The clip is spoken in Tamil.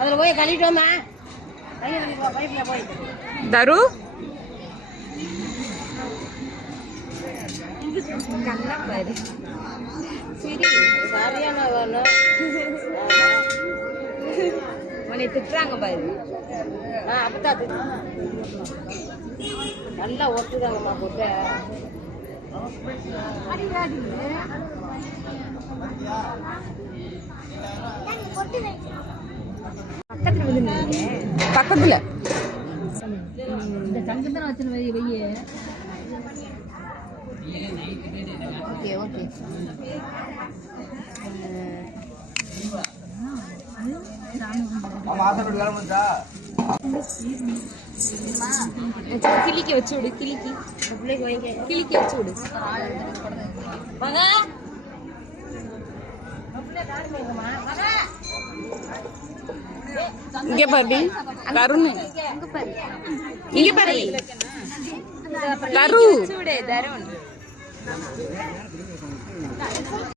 அதுல போய் கழிட்டோமா தரு சரியான வேணும் உன்னை திட்டுறாங்க பாரு. அப்பதான் நல்லா ஒட்டுதாங்கம்மா போட்டு பக்கத்துல இந்த சங்கத்தனை வச்சு வெய்ய. ஓகே ஓகே கிளிக்க வச்சு விடு. கிளிக்கி கிளிக்க வச்சு விடு. இங்க பாரு தருண், இங்க பாரு தரு.